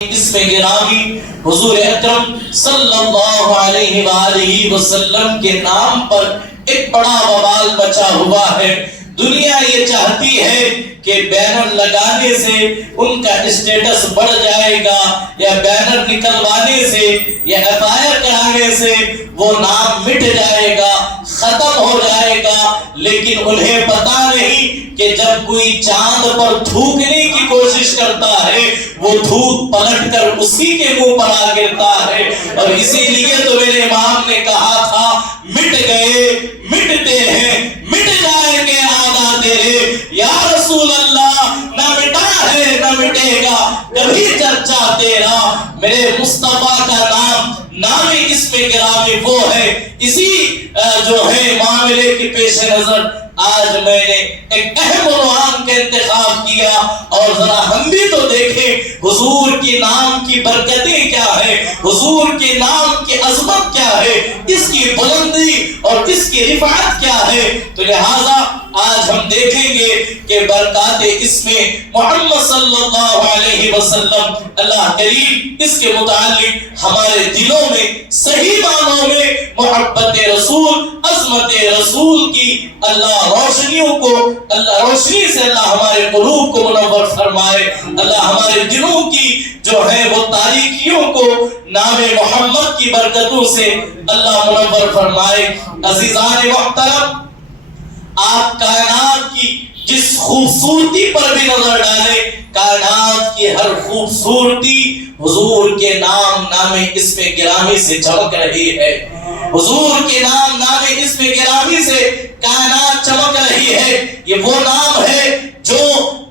اسم گرامی حضور اکرم صلی اللہ علیہ وآلہ وسلم کے نام پر ایک بڑا بوال مچا ہوا ہے۔ دنیا یہ چاہتی ہے کہ بینر لگانے سے ان کا اسٹیٹس بڑھ جائے گا، یا بینر نکلوانے سے یا FIR کرانے سے وہ نام مٹ جائے گا، ختم ہو جائے گا۔ لیکن انہیں پتا نہیں کہ جب کوئی چاند پر تھوکنے کی کوشش کرتا ہے وہ تھوک پلٹ کر اسی کے منہ پر آ گرتا ہے۔ اور اسی لیے تو میرے امام نے کہا تھا مٹ گئے مٹتے ہیں، مٹ جائیں گے آدھا تیرے یا رسول اللہ، نہ مٹا ہے نہ مٹے گا کبھی چرچا تیرا۔ میرے مصطفیٰ کا نام نام اسم گرامی وہ ہے۔ اسی جو ہے معاملے کے پیش نظر آج میں نے ایک اہم عنوان کا انتخاب کیا، اور ذرا ہم بھی تو دیکھیں حضور کے نام کی برکتیں کیا ہے، حضور کے نام کی عظمت کیا ہے، اس کی بلندی اور اس کی رفعت کیا ہے۔ تو لہٰذا آج ہم دیکھیں گے کہ برکات اسم محمد صلی اللہ علیہ وسلم، اللہ کریم اس کے متعلق ہمارے دلوں میں صحیح معنوں میں محبت رسول، عظمت رسول کی اللہ روشنیوں کو، اللہ روشنی سے اللہ ہمارے قلوب کو منور فرمائے، اللہ ہمارے دلوں کی جو ہے وہ تاریکیوں کو نام محمد کی برکتوں سے اللہ منور فرمائے۔ عزیزان محترم، آپ کائنات کی جس خوبصورتی پر بھی نظر ڈالیں، کائنات کی ہر خوبصورتی حضور کے نام اسم گرامی سے چمک رہی ہے۔ حضور کے نام اسم گرامی سے کائنات چمک رہی ہے۔ یہ وہ نام ہے جو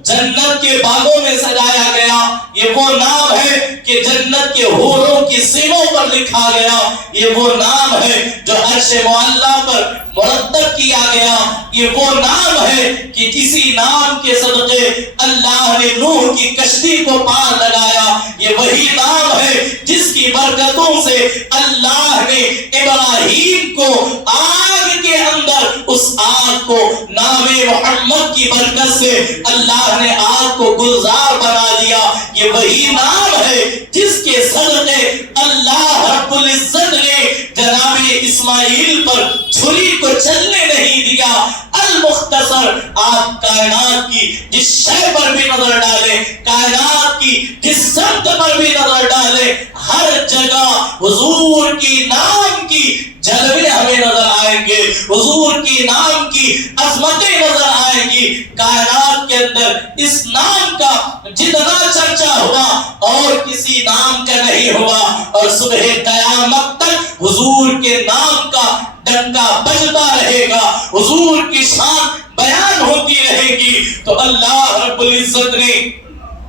جنت کے باغوں میں سجایا گیا، یہ وہ نام ہے کہ جنت کے حوروں کی سینوں پر لکھا گیا، یہ وہ نام ہے جو عرش معلیٰ پر مرتب کیا گیا، یہ وہ نام ہے کہ کسی نام کے صدقے اللہ نے نوح کی کشتی کو پار لگایا، یہ وہی نام ہے جس کی برکتوں سے اللہ نے ابراہیم کو آگ کے اندر، اس آگ کو نام محمد کی برکت سے اللہ نے آگ کو گلزار بنا دیا۔ یہ وہی نام ہے جس کے صدقے اللہ رب العزت نے جناب اسماعیل پر چھری کو چلنے نہیں دیا۔ المختصر، آپ کائنات کی جس شے پر بھی نظر ڈالیں، کائنات کی جس سمت پر بھی نظر ڈالیں، ہر جگہ حضور کی نام کی جلوے ہمیں نظر آئیں گے، حضور کی نام کی عظمتیں نظر آئیں گی۔ کائنات کے اندر اس نام کا جتنا چرچا ہوا اور کسی نام کا نہیں ہوا، اور صبح قیامت تک حضور کے نام کا ڈنکا بجتا رہے گا، حضور کی شان بیان ہوتی رہے گی۔ تو اللہ رب العزت نے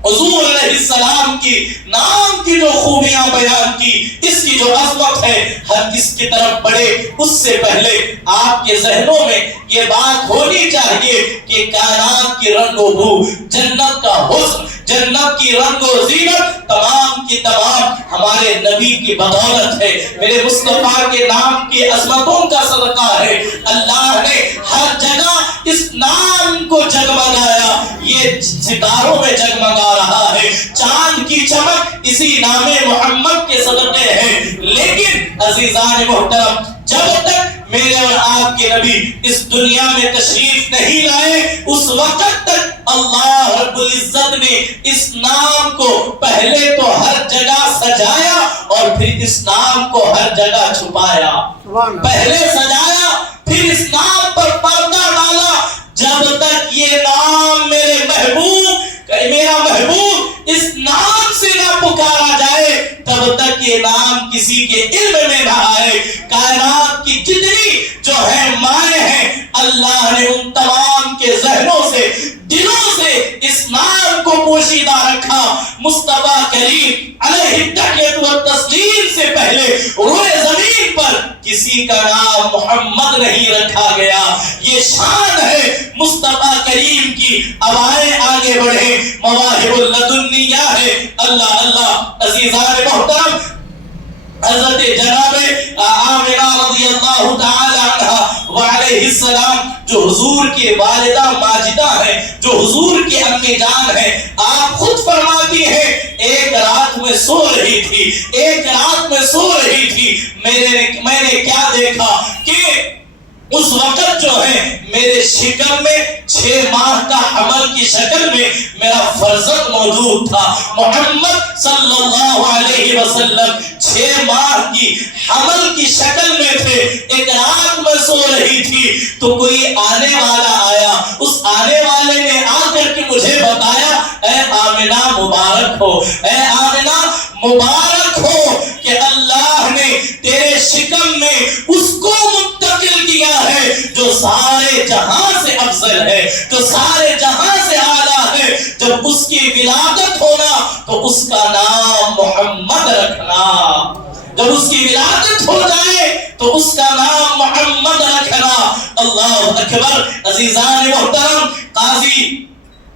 حضور علیہ السلام کی نام کی جو خوبیاں بیان کی، اس کی جو عظمت ہے، ہر اس کی طرف بڑھے اس سے پہلے آپ کے ذہنوں میں یہ بات ہونی چاہیے کہ کائنات کی رنگ و بو، جنت کا حسن، جنت کی رنگ و زینت تمام کی تمام ہمارے نبی کی بدولت ہے، میرے مصطفیٰ کے نام کی عظمتوں کا صدقہ ہے۔ اللہ نے ہر جگہ اس نام کو جگمگایا، یہ ستاروں میں جگمگا رہا ہے، چاند کی چمک اسی نام محمد کے صدقے ہے۔ لیکن عزیزان محترم، جب تک میرے اور آپ کے نبی اس دنیا میں تشریف نہیں لائے، اس وقت تک اللہ رب العزت نے اس نام کو پہلے تو ہر جگہ سجایا اور پھر اس نام کو ہر جگہ چھپایا۔ پہلے سجایا، پھر اس نام پر پردہ ڈالا۔ جب تک یہ نام میرا محبوب اس نام سے نہ پکارا جائے، تب تک یہ نام کسی کے علم میں نہ آئے۔ کائنات کی جتنی جو ہے معنی ہیں، اللہ نے ان تمام کے ذہنوں سے، دلوں سے اس نام کو پوشیدہ رکھا۔ مصطفیٰ کریم علیہ التحیۃ والتسلیم سے پہلے روئے زمین پر کسی کا نام محمد نہیں رکھا گیا۔ یہ شان ہے مصطفیٰ کریم کی۔ اب آئیں آگے بڑھیں، مواہب اللدنیہ ہے۔ اللہ اللہ، عزیزان محترم، حضرت جناب آمنہ رضی اللہ تعالی عنہ وعلیہ السلام، جو حضور کی والدہ ماجدہ ہیں، جو حضور کی امی جان ہیں، آپ خود فرماتی ہیں ایک رات میں میں سو رہی تھی، ایک رات میں سو رہی تھی، میں نے کیا دیکھا کہ اس وقت جو ہے میرے شکم میں 6 ماہ کا حمل کی شکل میں میرا فرزند موجود تھا۔ محمد صلی اللہ علیہ وسلم 6 ماہ کی حمل کی شکل میں تھے۔ ایک رات میں سو رہی تھی تو کوئی آنے والا آیا، اس آنے والے نے آ کر کے مجھے بتایا، اے آمنہ مبارک ہو، اے آمنہ مبارک ہو کہ اللہ نے تیرے شکم میں اس کو منتقل کیا ہے جو سارے جہاں سے افضل ہے، جو سارے جہاں سے اعلیٰ ہے۔ جب اس کی ولادت ہونا تو اس کا نام محمد رکھنا، جب اس کی ولادت ہو جائے تو اس کا نام محمد رکھنا۔ اللہ اکبر۔ عزیزان محترم، قاضی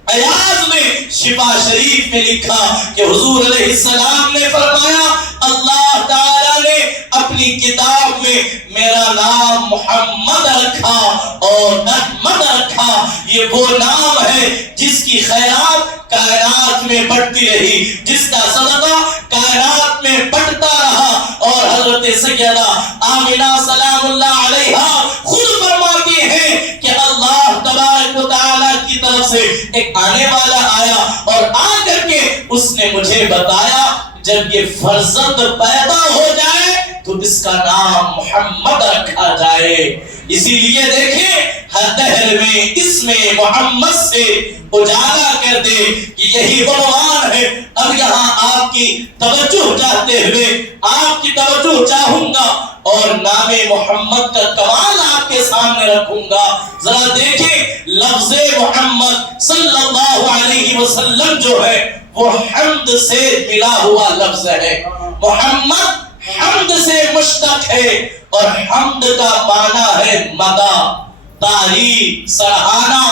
ایاز نے شفا شریف میں لکھا کہ حضور علیہ السلام نے فرمایا، اللہ تعالیٰ نے اپنی کتاب میں میرا نام محمد رکھا اور احمد رکھا۔ یہ وہ نام ہے جس کی خیرات کائنات میں بڑھتی رہی، جس کا صدقہ کائنات میں بڑھتا رہا۔ اور حضرت سیدہ آمنہ سلام اللہ علیہا خود فرماتی ہیں کہ اللہ تبارک و تعالیٰ کی طرف سے ایک آنے والا آیا اور آ کر کے اس نے مجھے بتایا جب یہ فرزند پیدا ہو جائے تو اس کا نام محمد رکھا جائے۔ اسی لیے دیکھیں ہر دہر میں اسم محمد سے اجالا کر دے کہ یہی عنوان ہے۔ اب یہاں آپ کی توجہ چاہتے ہوئے آپ کی توجہ چاہوں گا اور نام محمد کا کمال آپ کے سامنے رکھوں گا۔ ذرا دیکھیں لفظ محمد صلی اللہ علیہ وسلم جو ہے وہ حمد سے ملا ہوا لفظ ہے۔ محمد حمد سے مشتق ہے اور حمد کا معنی ہے مدح، تعریف، سراہنا۔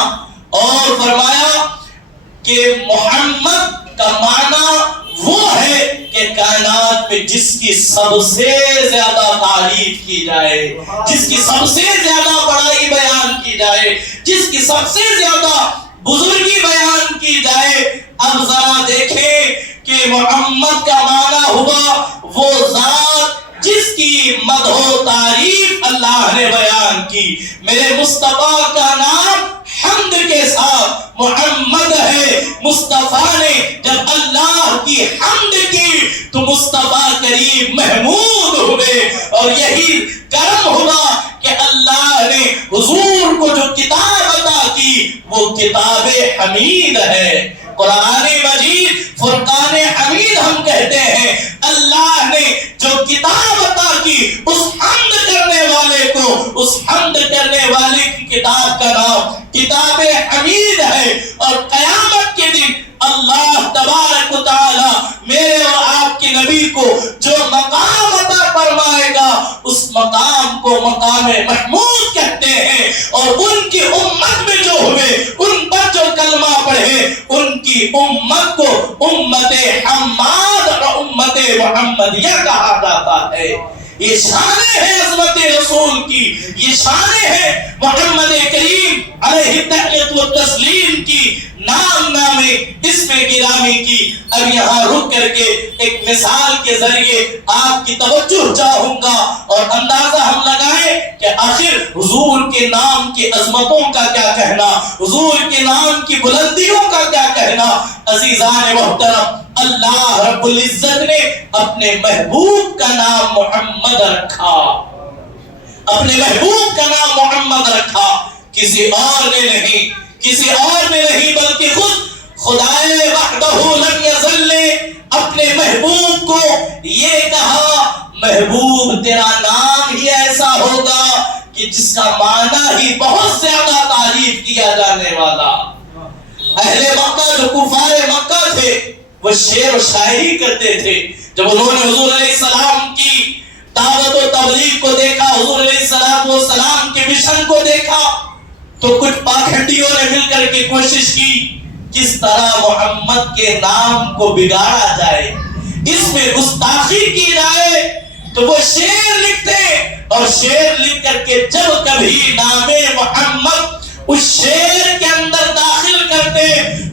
اور فرمایا کہ محمد کا معنی وہ ہے کہ کائنات میں جس کی سب سے زیادہ تعریف کی جائے، جس کی سب سے زیادہ بڑائی بیان کی جائے، جس کی سب سے زیادہ بزرگی بیان کی جائے۔ اب ذرا دیکھیں کہ محمد کا معنی ہوا وہ ذات جس کی مدح و تعریف اللہ نے بیان کی۔ میرے مصطفیٰ کا نام حمد کے ساتھ محمد ہے۔ مصطفیٰ نے جب اللہ کی حمد کی تو مصطفیٰ کریم محمود ہوئے، اور یہی کرم ہوا کہ اللہ نے حضور کو جو کتاب عطا کی وہ کتاب حمید ہے۔ قرآن مجید فرقان حمید ہم کہتے ہیں۔ اللہ نے جو کتاب عطا کی اس حمد کرنے والے کو، اس حمد کرنے والے کی کتاب کا نام کتاب حمید ہے۔ اور قیامت کے دن اللہ تبارک و تعالی میرے اور آپ کے نبی کو جو مقام عطا فرمائے گا اس مقام کو مقام محمود کہتے ہیں۔ اور ان کی امت میں جو ہوئے، ان پر جو کلمہ پڑھے، ان کی امت کو امت حماد اور امت محمدیہ کہا جاتا ہے۔ یہ شان ہے عظمت رسول کی، یہ شان ہے محمد کریم علیہ التحیت و تسلیم کی، نام نامے اسم گرامی کی۔ اب یہاں رک کر کے ایک مثال کے ذریعے آپ کی توجہ چاہوں گا اور اندازہ ہم لگائیں کہ آخر حضور کے نام کی عظمتوں کا کیا کہنا، حضور کے نام کی بلندیوں کا کیا کہنا۔ عزیزان محترم، اللہ رب العزت نے اپنے محبوب کا نام محمد رکھا، اپنے محبوب کا نام محمد رکھا، کسی اور نے نہیں، کسی اور نے نہیں بلکہ خود خدائے وحدہ لم یزل نے اپنے محبوب کو یہ کہا، محبوب تیرا نام ہی ایسا ہوگا کہ جس کا معنی ہی بہت زیادہ تعریف کیا جانے والا۔ اہل مکہ جو کفار مکہ تھے وہ شعر و شاعری کرتے تھے۔ جب انہوں نے حضور علیہ السلام کی دعوت و تبلیغ کو دیکھا، حضور علیہ السلام کے مشن کو دیکھا تو کچھ پاکھنڈیوں نے مل کر کے کوشش کی کس طرح محمد کے نام کو بگاڑا جائے، اس میں گستاخی کی جائے۔ تو وہ شعر لکھتے اور شعر لکھ کر کے جب کبھی نام محمد اس شعر کے اندر داخل کرتے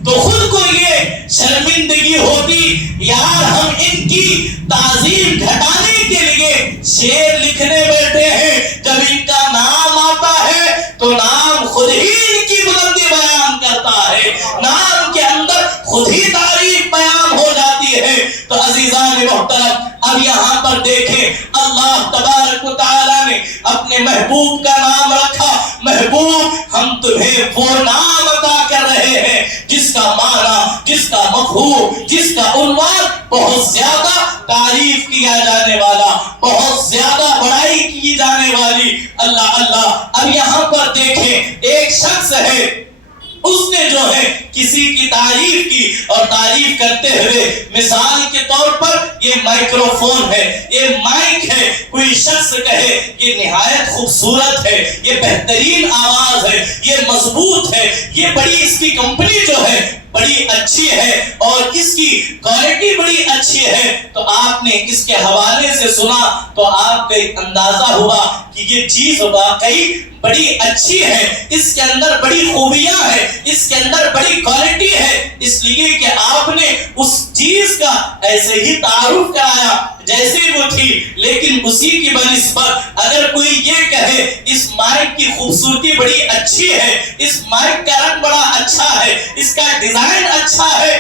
تو خود کو یہ شرمندگی ہوتی یار ہم ان کی تعظیم گھٹانے کے لیے شعر لکھنے بیٹھے ہیں، جب ان کا نام آتا ہے تو نام خود ہی ان کی بلندی بیان کرتا ہے، نام کے اندر خود ہی تعریف بیان ہو جاتی ہے۔ تو عزیزان محترم اب یہاں پر دیکھیں اللہ تبارک و تعالیٰ نے اپنے محبوب کا نام رکھا۔ محبوب ہم تمہیں وہ نام عطا کر رہے ہیں جس کا معنی، جس کا مفہوم، جس کا عنوان بہت زیادہ تعریف کیا جانے والا، بہت زیادہ بڑائی کی جانے والی۔ اللہ اللہ اب یہاں پر دیکھیں ایک شخص ہے، اس نے جو ہے کسی کی تعریف کی اور تعریف کرتے ہوئے مثال کے طور پر یہ مائکروفون ہے، یہ مائک ہے، کوئی شخص کہے یہ نہایت خوبصورت ہے، یہ بہترین آواز ہے، یہ مضبوط ہے، یہ بڑی اس کی کمپنی جو ہے بڑی اچھی ہے اور اس کی کوالٹی بڑی اچھی ہے، تو آپ نے اس کے حوالے سے سنا تو آپ کو ایک اندازہ ہوا کہ یہ چیز واقعی بڑی اچھی ہے، اس کے اندر بڑی خوبیاں ہیں، اس کے اندر بڑی کوالٹی ہے، اس لیے کہ آپ نے اس چیز کا ایسے ہی تعارف کرایا جیسے وہ تھی۔ لیکن اسی کی بنسبت اگر کوئی یہ کہے اس مائک کی خوبصورتی بڑی اچھی ہے، اس مائک کا رنگ بڑا اچھا ہے، اس کا ڈیزائن اچھا ہے،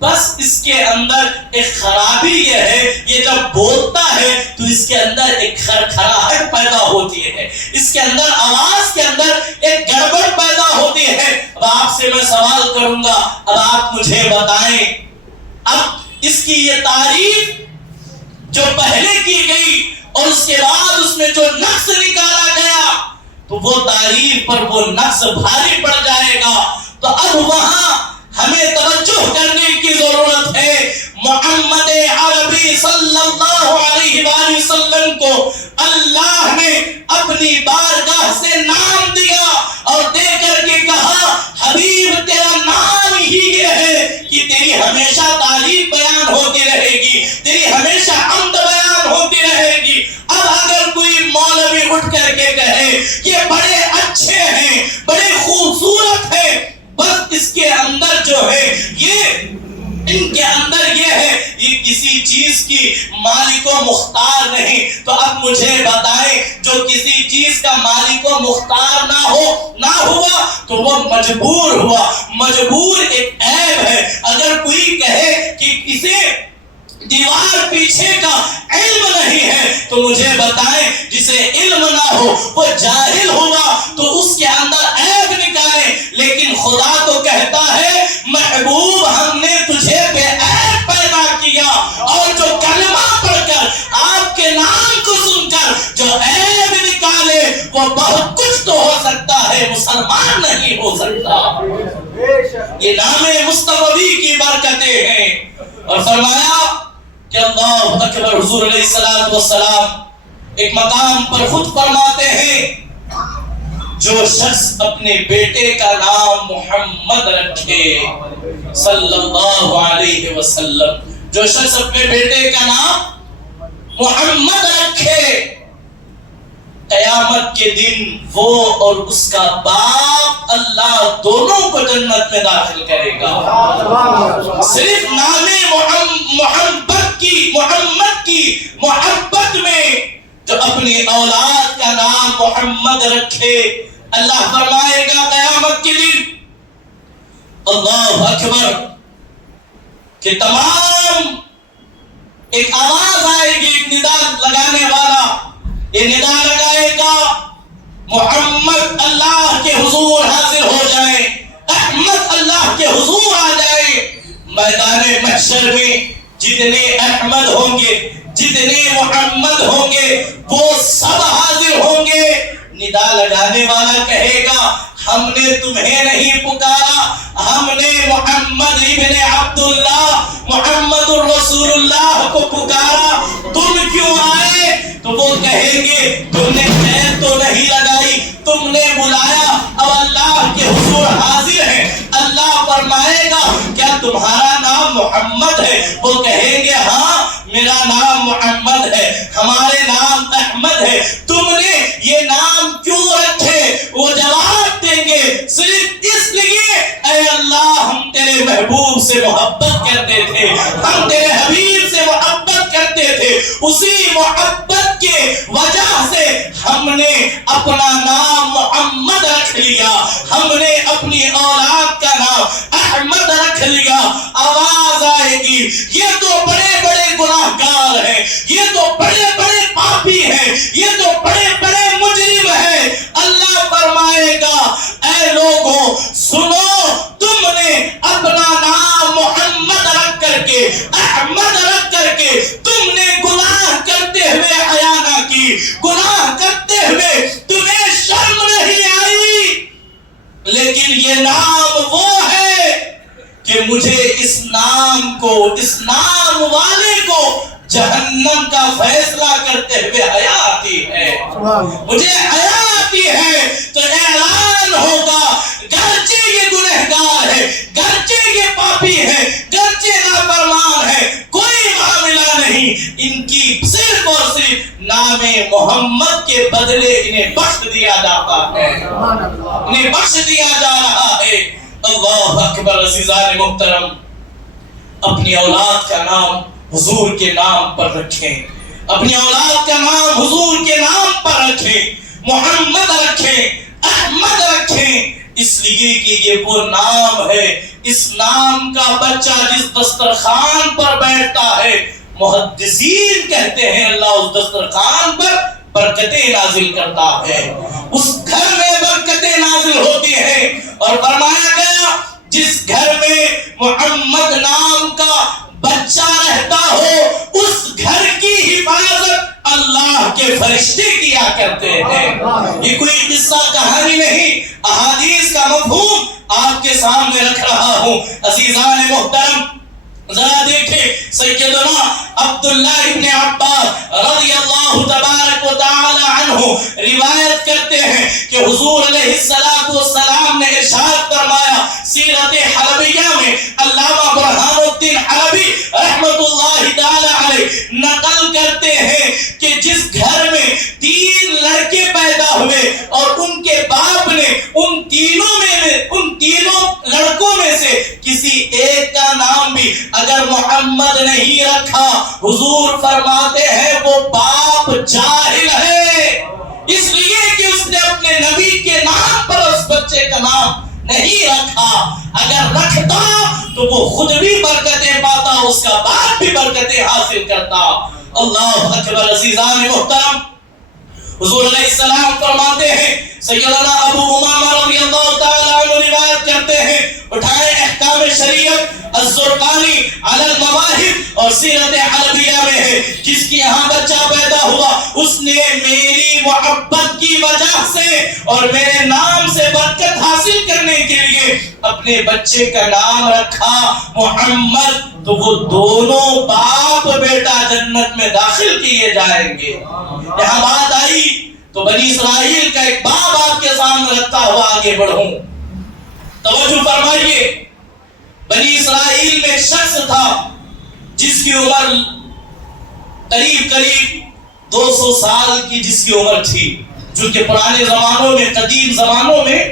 بس اس کے اندر ایک خرابی یہ ہے یہ جب بولتا ہے تو اس کے اندر ایک کھرکھراہٹ پیدا ہوتی ہے، اس کے اندر آواز کے اندر ایک گڑبڑ پیدا ہوتی ہے۔ اب آپ سے میں سوال کروں گا، اب آپ مجھے بتائیں اب اس کی یہ تعریف جو پہلے کی گئی اور اس کے بعد اس میں جو نقص نکالا گیا تو وہ تعریف پر وہ نقص بھاری پڑ جائے گا۔ تو اب وہاں ہمیں توجہ کرنے کی ضرورت ہے۔ محمد عربی صلی اللہ علیہ وآلہ وسلم کو اللہ نے اپنی بارگاہ سے نام دیا اور دے کر کے کہا حبیب تیرا نام ہی یہ ہے کہ تیری ہمیشہ تعریف بیان ہوتی رہے گی، تیری ہمیشہ حمد بیان ہوتی رہے گی۔ اب اگر کوئی مولوی اٹھ کر کے کہے یہ بڑے اچھے ہیں، بڑے خوبصورت ہیں، بس اس کے اندر جو ہے ان کے اندر یہ ہے یہ کسی چیز کی مالک و مختار نہیں، تو اب مجھے بتائیں جو کسی چیز کا مالک و مختار نہ ہوا تو وہ مجبور ہوا۔ مجبور ایک عیب ہے۔ اگر کوئی کہے کہ اسے دیوار پیچھے کا علم نہیں ہے تو مجھے بتائیں جسے علم نہ ہو وہ جاہل ہوا تو اس کے اندر عیب نکالے، لیکن خدا تو کہتا ہے محبوب ہم نے تجھے بے عیب پیدا کیا، اور جو کلمہ پڑھ کر آپ کے نام کو سن کر جو عیب نکالے وہ بہت کچھ تو ہو سکتا ہے، مسلمان نہیں ہو سکتا۔ یہ نام مصطفی کی برکتیں ہیں۔ اور فرمایا کہ اللہ اکبر، حضور علیہ السلام ایک مقام پر خود فرماتے ہیں جو شخص اپنے بیٹے کا نام محمد رکھے صلی اللہ علیہ وسلم، جو شخص اپنے بیٹے کا نام محمد رکھے، قیامت کے دن وہ اور اس کا باپ اللہ دونوں کو جنت میں داخل کرے گا۔ صرف نام محمد کی محبت میں جو اپنی اولاد کا نام محمد رکھے، اللہ فرمائے گا قیامت کے دن اللہ اکبر کہ تمام ایک آواز آئے گی، ایک ندا لگانے والا یہ ندا لگائے گا محمد اللہ کے حضور حاضر ہو جائے، احمد اللہ کے حضور آ جائے۔ میدان محشر میں جتنے احمد ہوں گے، جتنے محمد ہوں گے، وہ سب حاضر ہوں گے۔ ندا لگانے والا کہے گا ہم نے تمہیں نہیں پکارا، ہم نے محمد ابن عبداللہ محمد الرسول اللہ کو پکارا، تم کیوں آئے؟ تو وہ کہیں گے تم نے خیر تو نہیں لگائی، تم نے بلایا، اب اللہ کے حضور حاضر ہے۔ اللہ فرمائے گا کیا تمہارا نام محمد ہے؟ وہ کہیں گے ہاں میرا نام محمد ہے، ہمارے نام احمد ہے، تم نے یہ نام کیوں رکھے؟ وہ جواب دیں گے صرف اس لیے اے اللہ ہم تیرے محبوب سے محبت اسی محبت کے وجہ سے ہم نے اپنا نام محمد رکھ لیا، ہم نے اپنی اولاد کا نام احمد رکھ لیا۔ آواز آئے گی یہ تو بڑے بڑے گناہگار ہیں، یہ تو بڑے بڑے پاپی ہیں، یہ تو بڑے بڑے مجرم ہیں۔ اللہ فرمائے گا اے لوگوں سنو، تم نے اپنا نام محمد رکھ کر کے احمد رکھ کر کے تم نے گناہ کرتے ہوئے حیا نہ کی، گناہ کرتے ہوئے تمہیں شرم نہیں آئی، لیکن یہ نام وہ ہے کہ مجھے اس نام کو، اس نام والے کو جہنم کا فیصلہ کرتے ہوئے حیا آتی ہے، مجھے حیا آتی ہے تو اعلان ہوگا گرچہ یہ گنہگار ہے، گرچہ یہ پاپی ہے، گرچہ نافرمان ہے، کوئی معاملہ نہیں، ان کی صرف اور صرف نام محمد کے بدلے انہیں بخش دیا جاتا ہے، انہیں بخش دیا جا رہا ہے۔ اللہ اکبر۔ عزیزان محترم، اپنی اولاد کا نام حضور کے نام پر رکھیں، اپنی اولاد کا نام حضور کے نام پر رکھیں، محمد رکھیں، احمد رکھیں، اس لیے کہ یہ وہ نام ہے، اس نام کا بچہ جس دسترخوان پر بیٹھتا ہے، محدثین کہتے ہیں اللہ اس دسترخوان پر برکتیں نازل کرتا ہے، اس گھر میں برکتیں نازل ہوتی ہیں۔ اور فرمایا گیا جس گھر میں محمد نام کا بچہ رہتا ہو اس گھر کی حفاظت اللہ کے فرشتے کیا کرتے ہیں۔ یہ کوئی قصہ کہانی نہیں، احادیث کا مفہوم آپ کے سامنے رکھ رہا ہوں۔ عزیزان محترم ذرا دیکھیں، سیدنا عبداللہ ابن عباس رضی اللہ تبارک و تعالی عنہ روایت کرتے ہیں کہ حضور علیہ السلام نے ارشاد فرمایا، سیرت حلبیہ میں علامہ برہان الدین حلبی رحمت اللہ تعالی علیہ نقل کرتے ہیں کہ جس گھر میں 3 لڑکے پیدا ہوئے اور ان کے باپ نے ان تینوں لڑکوں میں سے کسی ایک کا نام بھی اگر محمد نہیں رکھا، حضور فرماتے ہیں وہ باپ جاہل ہے، اس لیے کہ اس نے اپنے نبی کے نام پر اس بچے کا نام نہیں رکھا۔ اگر رکھتا تو وہ خود بھی برکتیں پاتا، اس کا باپ بھی برکتیں حاصل کرتا۔ اللہ اکبر۔ عزیزان محترم، حضور علیہ السلام فرماتے ہیں، سیدنا ابو امامہ رضی اللہ تعالیٰ عنہ روایت کرتے ہیں، اٹھائے احکام شریعت الزرقانی علی المواہب اور سیرت حلبیہ میں ہے، جس کی یہاں بچہ پیدا ہوا اس نے میری محبت کی وجہ سے اور میرے نام سے برکت حاصل کرنے کے لیے اپنے بچے کا نام رکھا محمد، تو وہ دونوں باپ بیٹا جنت میں داخل کیے جائیں گے۔ یہاں بات آئی تو بنی اسرائیل کا ایک باب آپ کے سامنے رکھتا ہوا آگے بڑھوں، توجہ فرمائیے۔ بنی اسرائیل میں ایک شخص تھا جس کی عمر قریب 200 سال کی جس کی عمر تھی، جو کہ پرانے زمانوں میں، قدیم زمانوں میں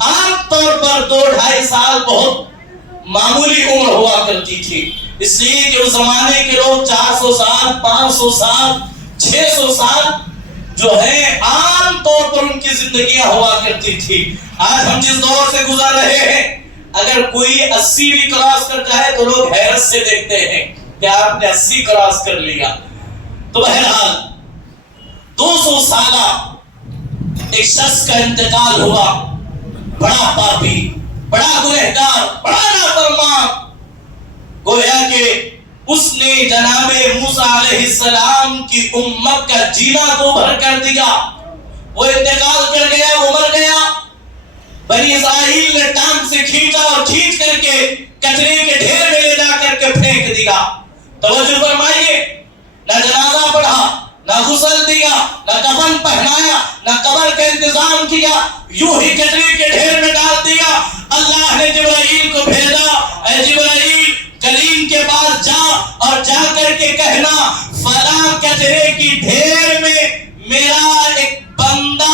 عام طور پر 2-2.5 سال بہت معمولی عمر ہوا کرتی تھی، اس لیے کہ اس زمانے کے لوگ 400 سال 500 سال 600 سال جو ہے عام طور پر ان کی زندگیاں ہوا کرتی تھی۔ آج ہم جس دور سے گزر رہے ہیں، اگر کوئی 80 بھی کراس کر جائے تو لوگ حیرت سے دیکھتے ہیں کہ آپ نے 80 کراس کر لیا۔ تو بہرحال 200 سالہ ایک شخص کا انتقال ہوا، بڑا پاپی، بڑا گنہگار، بڑا نافرمان، گویا کہ اس نے جناب موسیٰ علیہ السلام کی امت کا جینا تو بھر کر دیا۔ وہ انتقال کر گیا، وہ مر گیا، بنی اسرائیل نے ٹانگ سے کھینچا اور کھینچ کر کے کچرے کے ڈھیر میں لے جا کر کے پھینک دیا۔ توجہ فرمائیے، نہ جنازہ پڑھا، نہ غسل دیا، نہ کفن پہنایا، نہ قبر کا انتظام کیا، یوں ہی کچرے کے ڈھیر میں ڈال دیا۔ اللہ نے جبرائیل کو بھیجا، اے جبرائیل کلیم کے پاس جا اور جا کر کے کہنا فلاں کچرے کی ڈھیر میں میرا ایک بندہ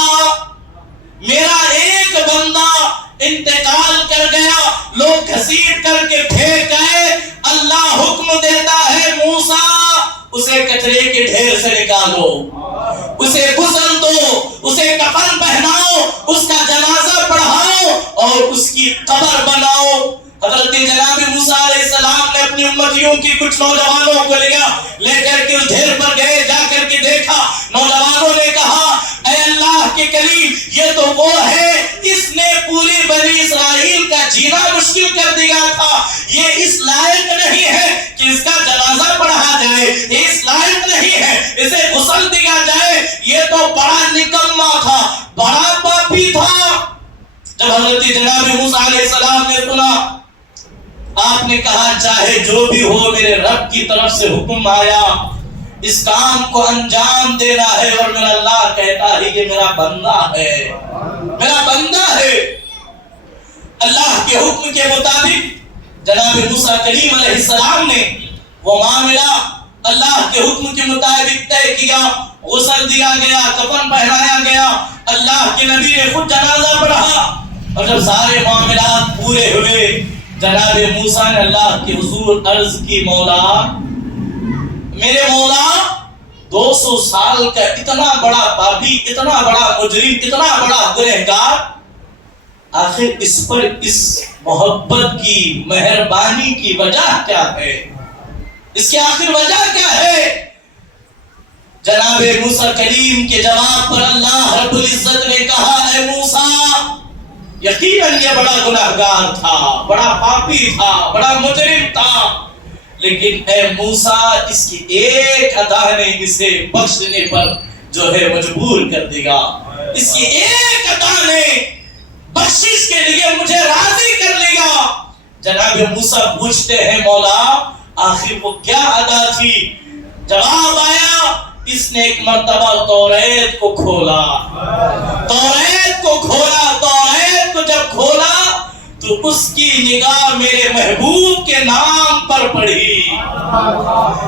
انتقال کر گیا، لوگ گھسیٹ کر کے پھینک گئے، اللہ حکم دیتا ہے موسیٰ اس اسے کچرے کے ڈھیر سے نکالو، اسے غسل دو، اسے کفن پہناؤ، اس کا جنازہ پڑھاؤ اور اس کی قبر بناؤ۔ حضرت جناب موسیٰ علیہ السلام نے اپنی امتیوں کی کچھ نوجوانوں کو لے کر کے اس ڈھیر پر گئے، جا کر کے دیکھا، نوجوانوں نے کہا اے اللہ کے کریم، یہ تو وہ ہے اس نے پوری بنی اسرائیل کا جینا مشکل کر دیا تھا، یہ اس لائق نہیں ہے کہ اس کا جنازہ پڑھا جائے، یہ اس لائق نہیں ہے اسے غسل دیا جائے، یہ تو بڑا نکما تھا، بڑا پاپی تھا۔ جب حضرت جناب موسیٰ علیہ السلام نے سنا، آپ نے کہا چاہے جو بھی ہو میرے رب کی طرف سے حکم آیا، اس کام کو انجام دینا ہے، اور میرا اللہ کہتا ہے یہ میرا بندہ ہے، میرا بندہ ہے۔ اللہ کے حکم کے مطابق جناب موسیٰ کلیم علیہ السلام نے وہ معاملہ اللہ کے حکم کے مطابق طے کیا، غسل دیا گیا، کفن پہنایا گیا، اللہ کے نبی نے خود جنازہ پڑھا، اور جب سارے معاملات پورے ہوئے جناب موسیٰ نے اللہ کے حضور عرض کی مولا، میرے مولا 200 سال کا اتنا بڑا پاپی، اتنا بڑا مجرم، اتنا بڑا گنہگار، آخر اس پر اس محبت کی مہربانی کی وجہ کیا ہے؟ اس کی آخر وجہ کیا ہے؟ جناب موسیٰ کلیم کے جواب پر اللہ رب العزت نے کہا اے موسیٰ، یقیناً یہ بڑا گناہگار تھا، بڑا پاپی تھا، بڑا مجرم تھا، لیکن اے موسیٰ اس کی ایک ادا نے اسے بخشنے پر جو ہے مجبور کر دیا، اس کی ایک ادا نے بخشش کے لیے مجھے راضی کر لیا۔ جناب موسیٰ پوچھتے ہیں مولا آخر وہ کیا ادا تھی؟ جواب آیا اس نے ایک مرتبہ توریت کو کھولا، توریت کو کھولا، توریت کو جب کھولا تو اس کی نگاہ میرے محبوب کے نام پر پڑھی،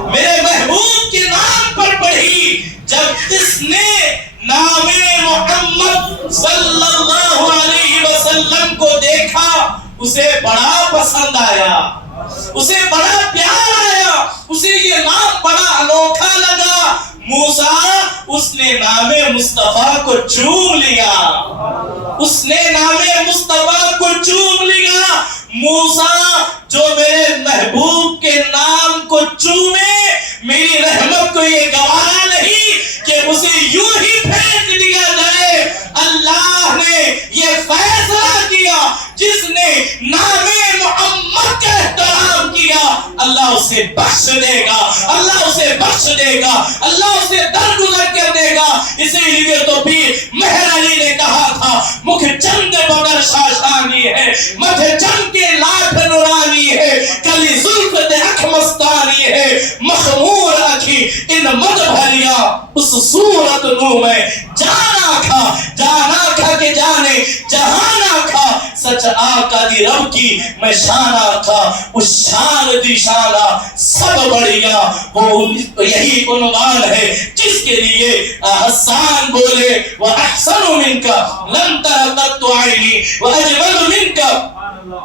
میرے محبوب کے نام پر پڑھی۔ جب اس نے نام محمد صلی اللہ علیہ وسلم کو دیکھا اسے بڑا پسند آیا، اسے بڑا پیار آیا، اسے یہ نام بڑا انوکھا لگا۔ موسیٰ اس نے نام مصطفیٰ کو چوم لیا، اس نے نام مصطفیٰ کو چوم لیا۔ موسیٰ جو میرے محبوب کے نام کو چومے، میری رحمت کو یہ گوارا نہیں کہ اسے یوں ہی پھینک دیا جائے۔ اللہ نے یہ فیصلہ کیا جس نے نام محمد کا احترام کیا اللہ اسے بخش دے گا، اللہ اسے بخش دے گا، اللہ اسے درگزر کر دے گا۔ اسی لیے تو پیر مہر علی نے کہا تھا مکھ چند بدر شاشانی ہے، مدھ چند کے لاکھ نورانی ہے، کلی زلف دے اکھ مستانی ہے، مخمور اکھی ان مد بھریا اس صورت نو میں جانا کھا کے جانے جہانا کھا، سچ آقا دی رب کی میں شانہ تھا، اس شان دی شانہ سب بڑھیا۔ وہ یہی عنوان ہے جس کے لیے حسان بولے وَأَحْسَنُ مِنْكَ لَمْ تَرَ قَطُّ عَيْنِي وَأَجْمَلُ مِنْكَ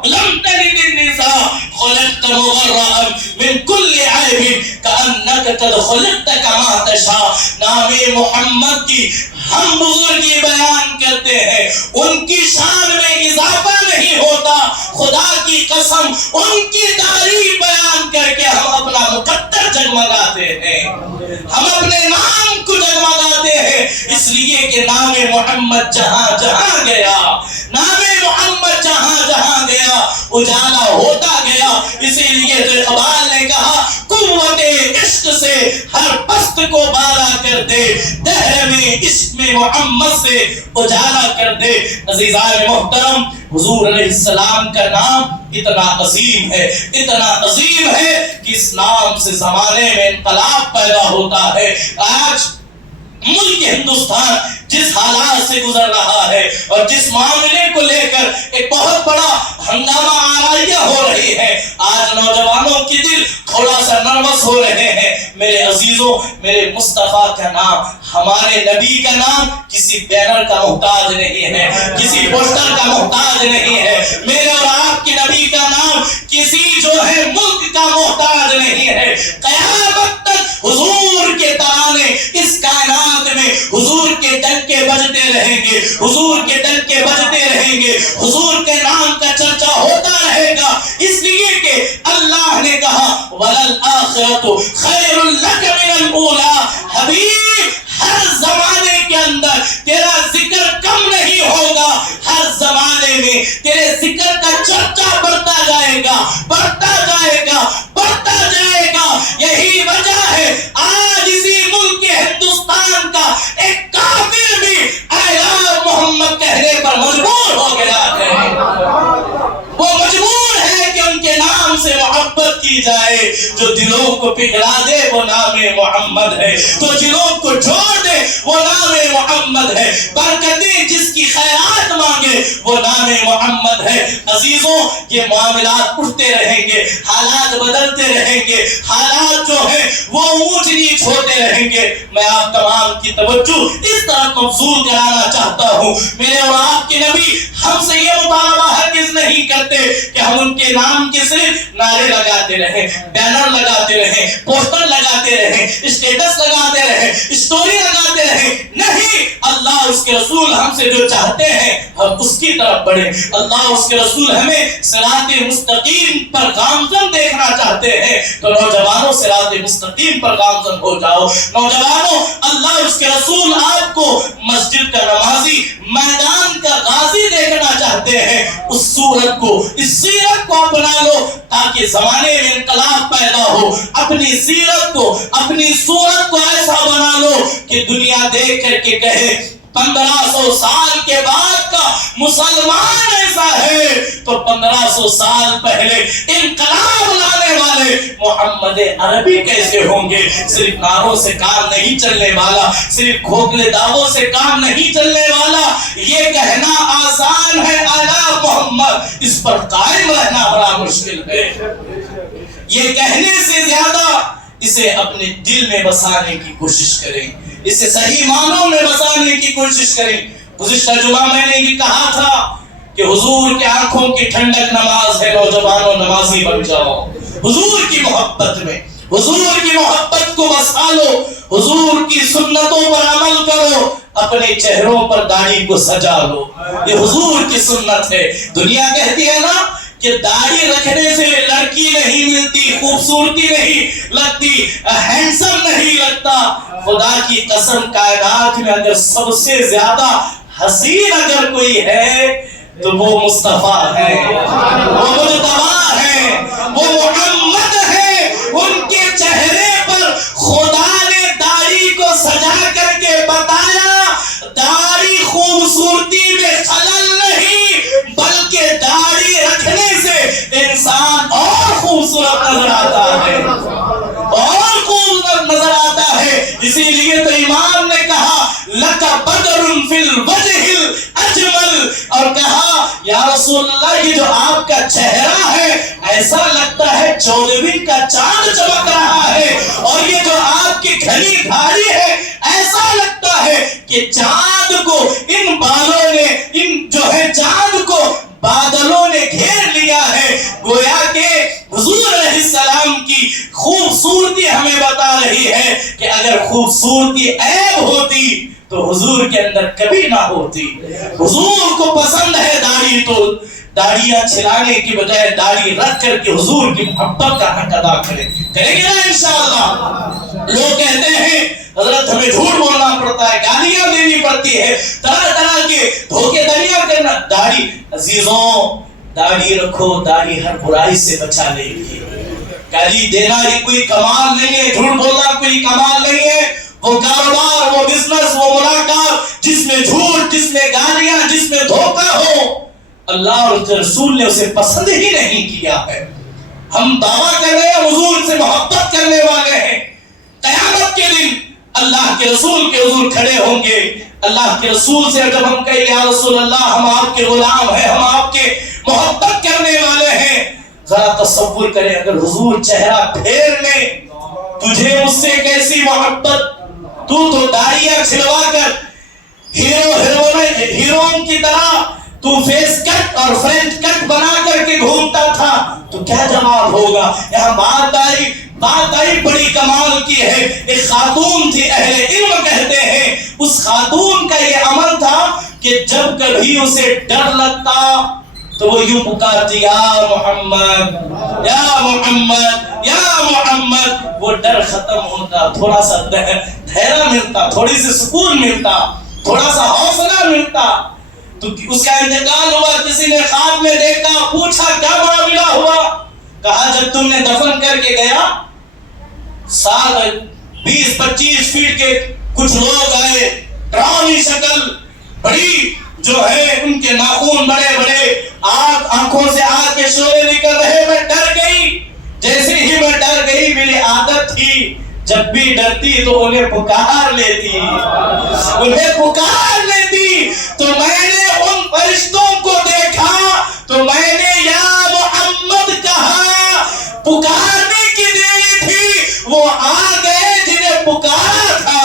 لم تلد النساء خلقت مبرئا من كل عیب كأنك قد خلقت كما تشاء۔ نام محمد کی ہم بزرگی بیان کرتے ہیں، ان کی شان میں اضافہ نہیں ہوتا، خدا کی قسم ان کی تعریف بیان کر کے ہم اپنا مقدر جگمگاتے ہیں، ہم اپنے نام کو جگمگاتے ہیں، اس لیے کہ نام محمد جہاں جہاں گیا، نام محمد جہاں جہاں گیا اجالا ہوتا گیا۔ اسی لیے اقبال نے کہا قوت عشق سے ہر پست کو بالا کر دے، دہر میں عشق میں محمد سے اجالا کر دے۔ عزیزان محترم، حضور علیہ السلام کا نام اتنا عظیم ہے، اتنا عظیم ہے کہ اس نام سے زمانے میں انقلاب پیدا ہوتا ہے۔ آج ملک ہندوستان جس حالات سے گزر رہا ہے اور جس معاملے کو لے کر ایک بہت بڑا ہنگامہ آرائیاں ہو رہی ہے، آج نوجوانوں کی دل تھوڑا سا نروس ہو رہے ہیں۔ میرے عزیزوں، میرے مصطفیٰ کا نام، ہمارے نبی کا نام کسی بینر کا محتاج نہیں ہے، کسی پوسٹر کا محتاج نہیں ہے۔ میرے اور آپ کے نبی کا نام کسی جو ہے ملک کا محتاج نہیں ہے۔ قیامت تک حضور گے، حضور کے ڈنکے بجتے رہیں گے، حضور کے نام کا چرچا ہوتا رہے گا، اس لیے کہ اللہ نے کہا وَلَلْآخِرَةُ خَيْرٌ لَكَ مِنَ الْأُولَىٰ۔ حبیب ہر زمانے کے اندر تیرا ذکر کم نہیں ہوگا، ہر زمانے میں تیرے ذکر کا چرچا بڑھتا جائے گا، بڑھتا جائے گا، بڑھتا جائے گا۔ یہی وجہ ہے آج اسی ملک ہندوستان کا ایک کافر بھی اے محمد کہنے پر مجبور ہو گیا ہے، وہ مجبور ہے کہ ان کے نام سے محبت کی جائے۔ جو دلوں کو پگھلا دے وہ نام محمد ہے، تو دلوں کو چھوڑ دے وہ نام محمد ہے، برکتیں جس کی خیرات مانگے وہ نام محمد ہے۔ عزیزوں، یہ معاملات اٹھتے رہیں گے، حالات بدلتے رہیں گے، حالات جو ہیں وہ اونچ نیچ ہوتے رہیں گے۔ میں آپ تمام کی توجہ اس طرح مبذول کرانا چاہتا ہوں، میرے اور آپ کے نبی ہم سے یہ مطالبہ ہرگز نہیں کرتے کہ ہم ان کے نام کے صرف نعرے لگاتے رہیں، بینر لگاتے رہیں، پوسٹر لگاتے رہیں، اسٹیٹس لگاتے رہیں، اسٹوری لگاتے رہیں۔ نہیں، اللہ اس کے رسول ہم سے جو چاہتے ہیں ہم اس کی طرف بڑھیں۔ اللہ اس کے رسول ہمیں صراط مستقیم پر گامزن دیکھنا چاہتے ہیں، تو نوجوانوں صراط مستقیم پر گامزن ہو جاؤ۔ نوجوانوں، اللہ اس کے رسول آپ کو مسجد کا نمازی، میدان کا غازی دیکھنا چاہتے ہیں۔ اس صورت کو، اس سیرت کو اپنا لو تاکہ زمانے میں انقلاب پیدا ہو۔ اپنی سیرت کو، اپنی صورت کو ایسا بنا لو کہ دنیا دیکھ کر کے کہے 1500 سال کے بعد کا مسلمان ایسا ہے تو 1500 سال پہلے انقلاب لانے والے محمد عربی کیسے ہوں گے۔ صرف نعروں سے کام نہیں چلنے والا، صرف کھوکھلے دعووں سے کام نہیں چلنے والا۔ یہ کہنا آسان ہے اعلیٰ محمد، اس پر قائم رہنا بڑا مشکل ہے۔ یہ کہنے سے زیادہ اسے اپنے دل میں بسانے کی کوشش کریں، اسے صحیح معنوں میں بسانے کی کوشش کریں۔ گزشتہ جمعہ میں نے یہ کہا تھا کہ حضور کی آنکھوں کی ٹھنڈک نماز ہے، نوجوانوں نمازی بن جاؤ۔ حضور کی محبت میں، حضور کی محبت کو بسا لو، حضور کی سنتوں پر عمل کرو، اپنے چہروں پر داڑھی کو سجا لو۔ یہ حضور کی سنت ہے۔ دنیا کہتی ہے نا کہ داڑھی رکھنے سے لڑکی نہیں ملتی، خوبصورتی نہیں لگتی، ہینڈسم نہیں لگتا۔ خدا کی قسم، کائنات میں اگر سب سے زیادہ حسین اگر کوئی ہے تو وہ مصطفیٰ ہے، وہ مجتبیٰ ہے، وہ محمد ہے۔ ان کے چہرے پر خدا نے داڑھی کو سجا کر کے بتایا داڑھی خوبصورتی میں خلل نہیں، بلکہ داڑھی رکھنے سے انسان اور خوبصورت نظر آتا ہے، اور خوبصورت نظر آتا ہے۔ اسی لیے تو امام نے کہا لَكَ بَدْرٌ فِي الْوَجْهِ الْأَجْمَلِ، اور کہا یا رسول اللہ یہ جو آپ کا چہرہ ہے ایسا لگتا ہے 14ویں کا چاند چمک رہا ہے، اور یہ جو آپ کی گھنی داڑھی ہے ایسا لگتا ہے کہ چاند کو ان بالوں نے، ان جو ہے چاند کو بادلوں نے گھیر لیا ہے۔ گویا کہ حضور علیہ السلام کی خوبصورتی ہمیں بتا رہی ہے کہ اگر خوبصورتی عیب ہوتی تو حضور کے اندر کبھی نہ ہوتی۔ حضور کو پسند ہے داڑھی، تو داڑیاں چھلانے کی بجائے داڑھی رکھ کر کے حضور کی محبت کا حق ادا کریں گے نا انشاءاللہ۔ لوگ کہتے ہیں حضرت ہمیں جھوٹ بولنا پڑتا ہے، گالیاں دینی پڑتی ہے، طرح طرح کے دھوکے دھڑیاں کرنا۔ داڑھی عزیزوں، داڑھی رکھو، داڑھی ہر برائی سے بچا لے گی۔ گالی دینا یہ کوئی کمال نہیں ہے، جھوٹ بولنا کوئی کمال نہیں ہے۔ وہ کاروبار، وہ بزنس، وہ ملاقات جس میں جھوٹ، جس میں گالیاں، جس میں دھوکہ ہو، اللہ اور اس کے رسول نے اسے پسند ہی نہیں کیا ہے۔ ہم دعویٰ کر رہے ہیں حضور سے محبت کرنے والے ہیں، قیامت کے دن اللہ کے رسول کے حضور کھڑے ہوں گے۔ اللہ کے رسول سے جب ہم کہیں یا رسول اللہ ہم آپ کے غلام ہیں، ہم آپ کے محبت کرنے والے ہیں، ذرا تصور کریں اگر حضور چہرہ پھیر لیں، تجھے مجھ سے کیسی محبت، تو داڑیاں چھلوا کر ہیروئن کی طرح تو فیس کٹ اور فرنٹ کٹ بنا کر کے گھومتا تھا تو کیا جواب ہوگا؟ یہاں بات آئی بڑی کمال کی ہے۔ ایک خاتون تھی، اہل علم کہتے ہیں اس خاتون کا یہ عمل تھا کہ کہ جب کبھی اسے ڈر لگتا تو وہ یوں پکارتی یا محمد یا محمد یا محمد. وہ ڈر ختم ہوتا, تھوڑا سا دھیرہ ملتا, تھوڑی سی سکون ملتا, تھوڑا سا حوصلہ ملتا. تو اس کا انتقال ہوا, کسی نے خواب میں دیکھا, پوچھا کیا معاملہ ہوا؟ کہا جب تم نے دفن کر کے گیا 20-25 فیٹ کے کچھ لوگ آئے, ڈراؤنی شکل, بڑی جو ہے ان کے ناخن بڑے بڑے, آنکھوں سے آگ کے شعلے نکل رہے. میں ڈر گئی. جیسے ہی میں ڈر گئی, میری عادت تھی جب بھی ڈرتی تو انہیں پکار لیتی, تو میں نے ان فرشتوں کو دیکھا تو میں نے یا محمد کہا. پکارنے کی دیر تھی, وہ آ گئے جنہیں پکارا تھا,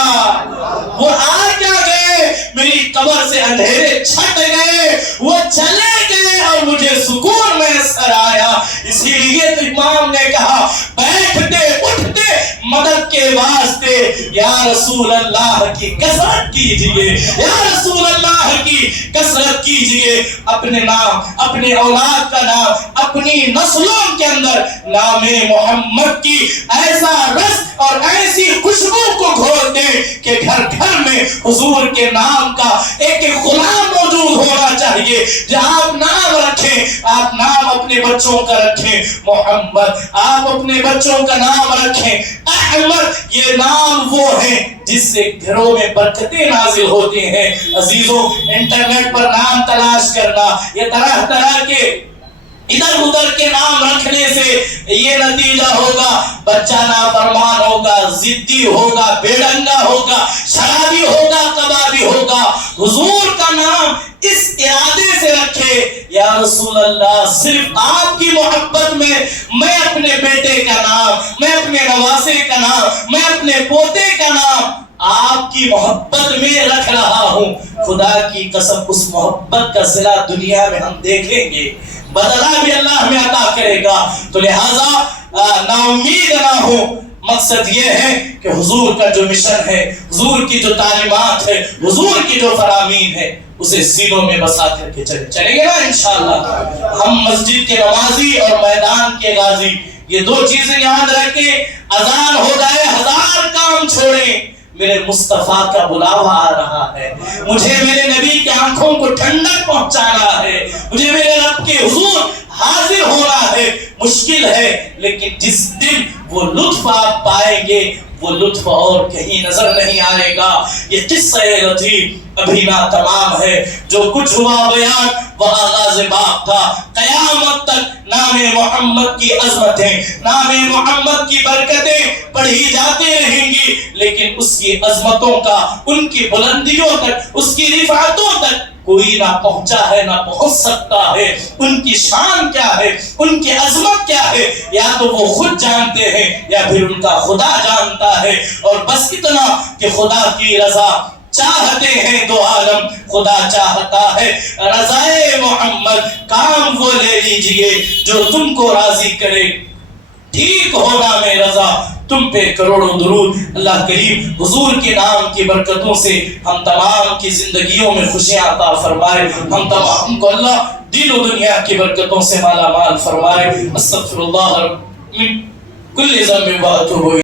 وہ آ کیا گئے, میری قبر سے اندھیرے چھٹ گئے, وہ چلے گئے اور مجھے سکون میسر آیا. اسی لیے تو امام نے کہا بیٹھتے اٹھتے مدد کے واسطے یا رسول اللہ کی کثرت کیجئے, یا رسول اللہ کی کثرت کیجئے. اپنے نام, اپنے اولاد کا نام, اپنی نسلوں کے اندر نام محمد کی ایسا رس اور ایسی خوشبو کو گھول دیں کہ گھر گھر میں حضور کے نام کا ایک غلام موجود ہونا چاہیے. جہاں آپ نام رکھیں, آپ نام اپنے بچوں کا رکھیں محمد, آپ اپنے بچوں کا نام رکھیں احمد. یہ نام وہ ہیں جس سے گھروں میں برکتیں نازل ہوتی ہیں. عزیزوں, انٹرنیٹ پر نام تلاش کرنا, یہ طرح طرح کے ادھر ادھر کے نام رکھنے سے یہ نتیجہ ہوگا بچہ نافرمان ہوگا, ضدی ہوگا, بے ڈنگا ہوگا, شرابی ہوگا, کبابی ہوگا. حضور کا نام اس ارادے سے رکھے یا رسول اللہ صرف آپ کی محبت میں اپنے بیٹے کا نام, میں اپنے نواسے کا نام, میں اپنے پوتے کا نام آپ کی محبت میں رکھ رہا ہوں. خدا کی قسم اس محبت کا صلہ دنیا میں ہم دیکھیں گے, بدلہ بھی اللہ ہمیں عطا کرے گا. تو لہذا نا امید نہ ہو. مقصد یہ ہے کہ حضور کا جو مشن ہے, حضور کی جو تعلیمات ہے, حضور کی جو فرامین ہے, اسے سینوں میں بسا کر کے چلیں گے نا انشاءاللہ. ہم مسجد کے نمازی اور میدان کے غازی, یہ دو چیزیں یاد رکھیں. اذان ہو جائے, 1000 کام چھوڑیں, میرے مصطفیٰ کا بلاوا آ رہا ہے. مجھے میرے نبی کی آنکھوں کو ٹھنڈک پہنچانا ہے, مجھے میرے رب کے حضور حاضر ہونا ہے. مشکل ہے لیکن جس دن وہ لطف آپ پائیں گے وہ لطف اور کہیں نظر نہیں آئے گا. یہ قصہ لطیف ابھی نہ تمام ہے. جو کچھ ہوا بیان وہ آغاز باب تھا. قیامت تک نام محمد کی عظمتیں, نام محمد کی برکتیں پڑھی جاتی رہیں گی, لیکن اس کی عظمتوں کا, ان کی بلندیوں تک, اس کی رفعتوں تک کوئی نہ پہنچا ہے, نہ پہنچ سکتا ہے. ان کی شان کیا ہے, ان کی عظمت کیا ہے, یا تو وہ خود جانتے ہیں یا پھر ان کا خدا جانتا ہے. اور بس اتنا کہ خدا کی رضا چاہتے ہیں دو عالم, خدا چاہتا ہے رضائے محمد. کام وہ لے لیجئے جو تم کو راضی کرے, ٹھیک ہوگا میں رضا, تم پہ کروڑوں درود. اللہ کریم حضور کے نام کی برکتوں سے ہم تمام کی زندگیوں میں خوشیاں عطا فرمائے. ہم تمام کو اللہ دین و دنیا کی برکتوں سے مالا مال فرمائے. استغفر اللہ من کل ذنب و اتوب